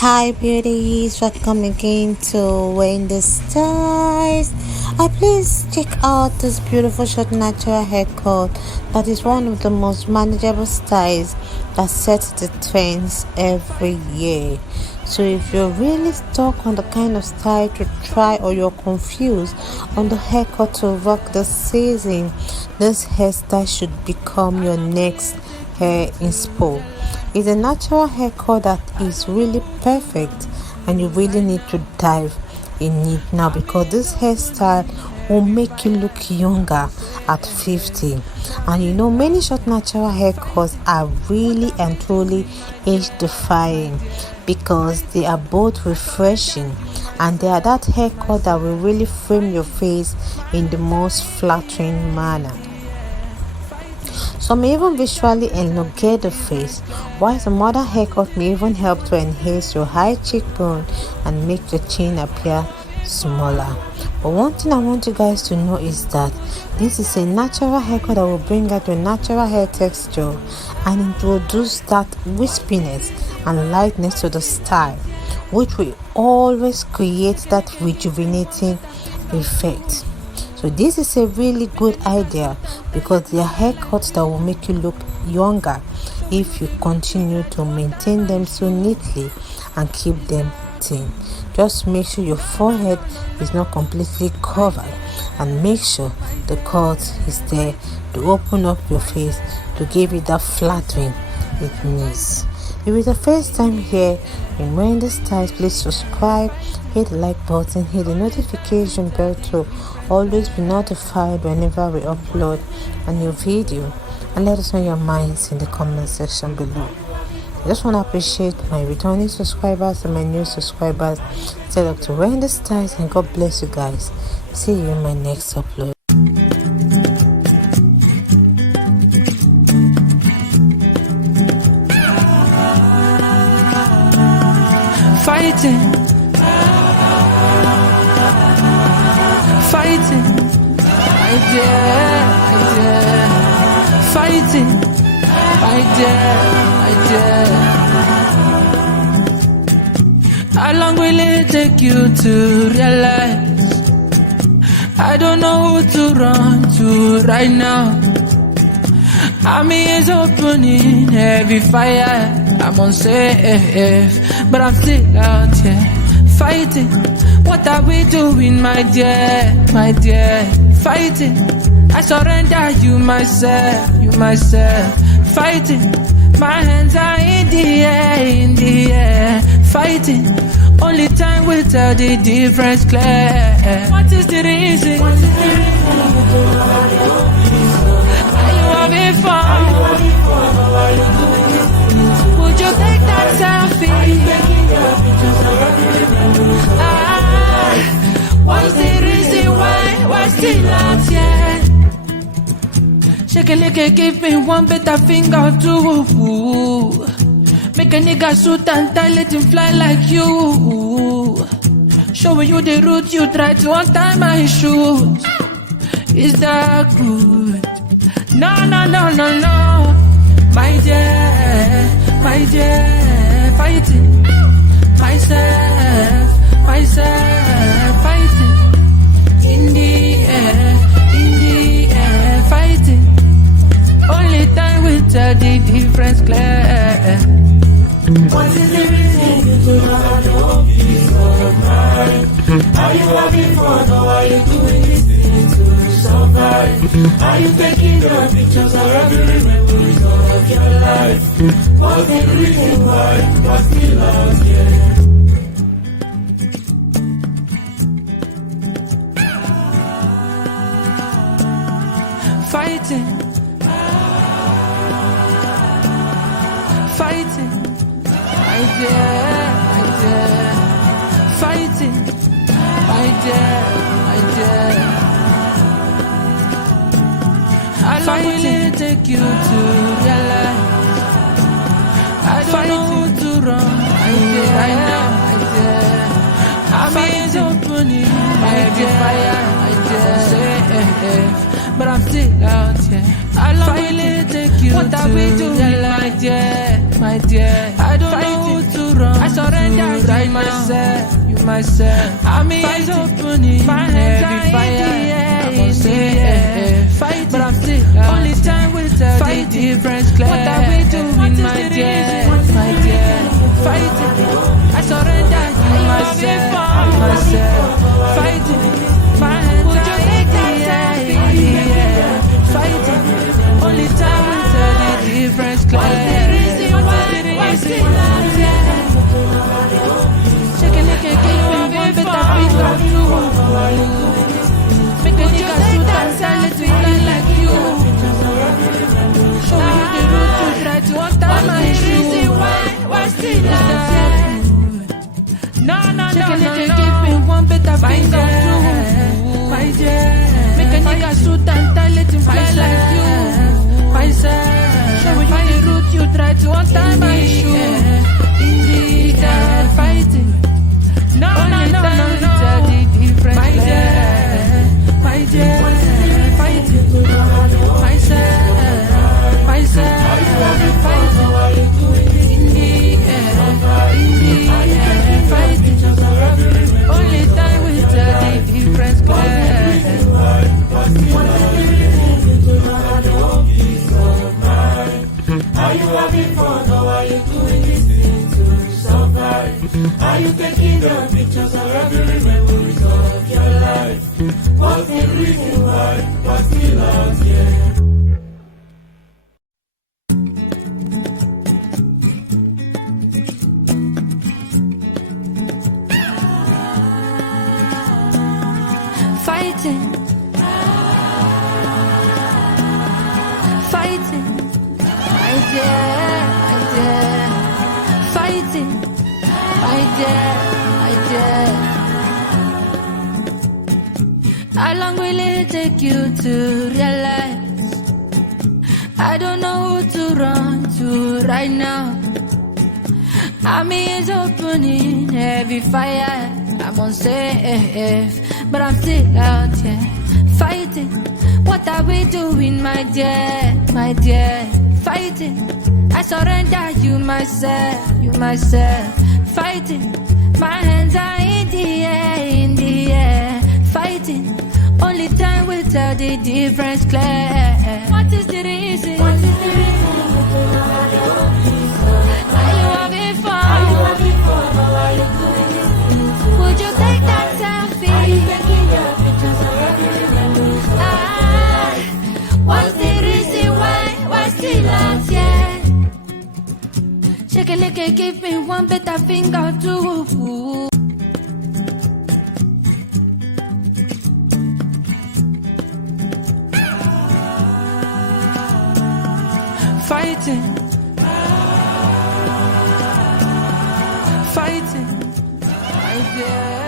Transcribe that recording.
Hi beauties, welcome again to Winnie Styles. Please check out this beautiful short natural haircut that is one of the most manageable styles that sets the trends every year. So if you're really stuck on the kind of style to try or you're confused on the haircut to rock this season, this hairstyle should become your next hair inspo. It's a natural haircut that is really perfect and you really need to dive in it now because this hairstyle will make you look younger at 50. And you know, many short natural haircuts are really and truly age defying because they are both refreshing and they are that haircut that will really frame your face in the most flattering manner. Some may even visually elongate the face, while some other haircut may even help to enhance your high cheekbone and make your chin appear smaller. But one thing I want you guys to know is that this is a natural haircut that will bring out your natural hair texture and introduce that wispiness and lightness to the style, which will always create that rejuvenating effect. So this is a really good idea because they are haircuts that will make you look younger if you continue to maintain them so neatly and keep them thin. Just make sure your forehead is not completely covered and make sure the cut is there to open up your face to give it that flattering it needs. If it's the first time here in Winnie Styles, please subscribe, hit the like button, hit the notification bell to always be notified whenever we upload a new video, and let us know your minds in the comment section below. I just want to appreciate my returning subscribers and my new subscribers. Tell up to Winnie Styles and God bless you guys. See you in my next upload. Fighting, I dare, fighting, I dare. How long will it take you to realize I don't know who to run to right now? Army is opening heavy fire. I'm unsafe, but I'm still out here fighting. What are we doing, my dear, Fighting, I surrender you myself, Fighting, my hands are in the air, Fighting, only time will tell the difference clear. What is the reason? Are you having fun? Would you take that selfie? What's the reason why we're still out here? Shake a leg, give me one better finger too. Make a nigga suit and tie, let him fly like you. Showing you the route, you try to untie my shoes. Is that good? No. My dear, fighting myself, fighting in the air, fighting. Only time will tell the difference clear. What is the reason you do not have no peace of mind? Are you having fun or are you doing this thing to survive? Are you taking your pictures of every memory of your life? What's the reason why you're still out here? Fighting, I dare, fighting, I dare. How long will it take you to realize I don't know who to run? I dare. Army is opening, I dare. But I'm still out here. How long will it take you what to realize, my dear? I don't know who to run. I surrender right now. You myself. I'm eyes opening, my hands are in the air. Fight, but I'm still only time will tell the difference clear. What are we doing, my dear, my dear? Fighting, I surrender you myself, fighting, my hands are in the air. Fighting, only time will tell the difference clear. What's the reason why? What's the reason? Shake a lick and give me one better pick of you. Make a nigga shoot and silent with line like you. Show me the road to try to untie my shoe. What's the reason? No. Shake a lick and give me one better pick of you. My dear, make a nigga shoot and silent with line like you. My sir, show me the route you try to untie my shoe. Indeed, fighting. No. Tell the difference. My dear, fighting. Myself, fighting. Indeed, fighting. Only time will tell the difference. Are you having fun or are you doing this thing to survive? Are you taking the pictures of every memories of your life? What's the reason why? What's the love, yeah? Fighting. How long will it take you to realize I don't know who to run to right now? Army is opening heavy fire. I'm on safe, but I'm still out here fighting. What are we doing, my dear, my dear? Fighting, I surrender you myself, fighting. My hands are in the air, fighting. Only time will tell the difference clear. What is the reason? Are you having fun? Would you take that selfie? Are you taking your pictures of every memory? What's the reason why? What's the last yet? Shake a lick, give me one better finger too. Fighting, I dare.